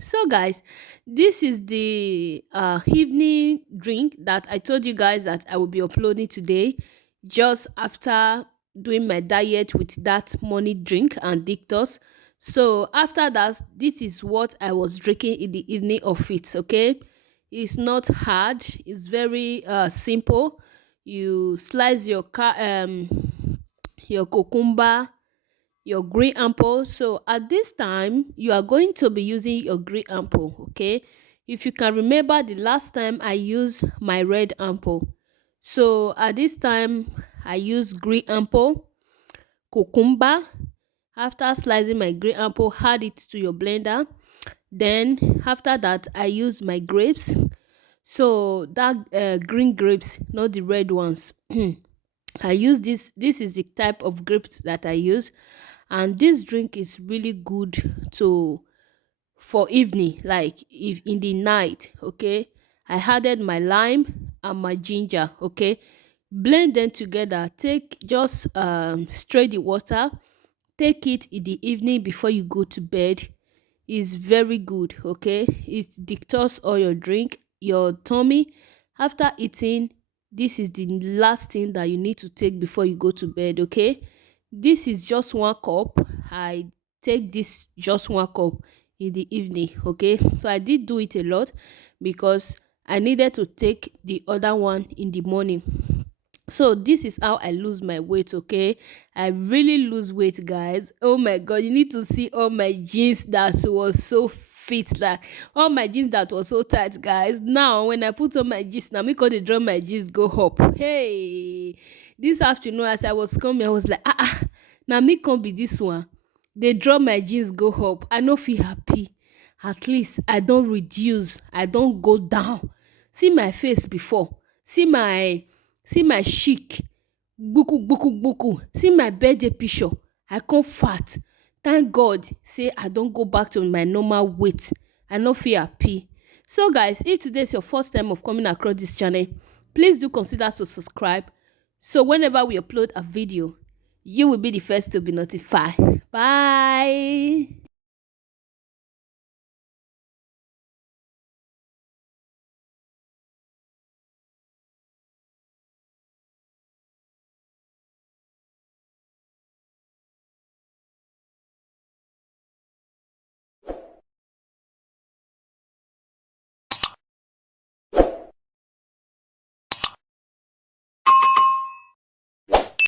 So guys, this is the evening drink that I told you guys that I will be uploading today, just after doing my diet with that morning drink and dictos. So after that, this is what I was drinking in the evening of it. Okay, it's not hard, it's very simple. You slice your cucumber, your green apple. So at this time, you are going to be using your green apple, okay? If you can remember the last time I used my red apple. So at this time, I use green apple, cucumber. After slicing my green apple, add it to your blender. Then after that, I use my grapes. So that green grapes, not the red ones. I use this is the type of grapes that I use, and this drink is really good to for evening, like if in the night. Okay, I added my lime and my ginger. Okay, blend them together, take just strain the water, take it in the evening before you go to bed. Is very good. Okay, it detox all your drink, your tummy. After eating, this is the last thing that you need to take before you go to bed. Okay, this is just 1 cup. I take this just 1 cup in the evening. Okay, so I did do it a lot because I needed to take the other one in the morning. So this is how I lose my weight. Okay, I really lose weight, guys. Oh my god, you need to see all my jeans that was so fit, like all my jeans that was so tight, guys. Now when I put on my jeans, now me call the drum my jeans go up. Hey, this afternoon as I was coming, I was like, now me can't be this one. They draw my jeans go up. I no feel happy. At least I don't reduce, I don't go down. See my face before, see my chic, gbuku gbuku gbuku. See my birthday picture, I come fat. Thank god say I don go back to my normal weight. I no feel happy. So guys, if today is your first time of coming across this channel, please do consider to subscribe, so whenever we upload a video, you will be the first to be notified. Bye.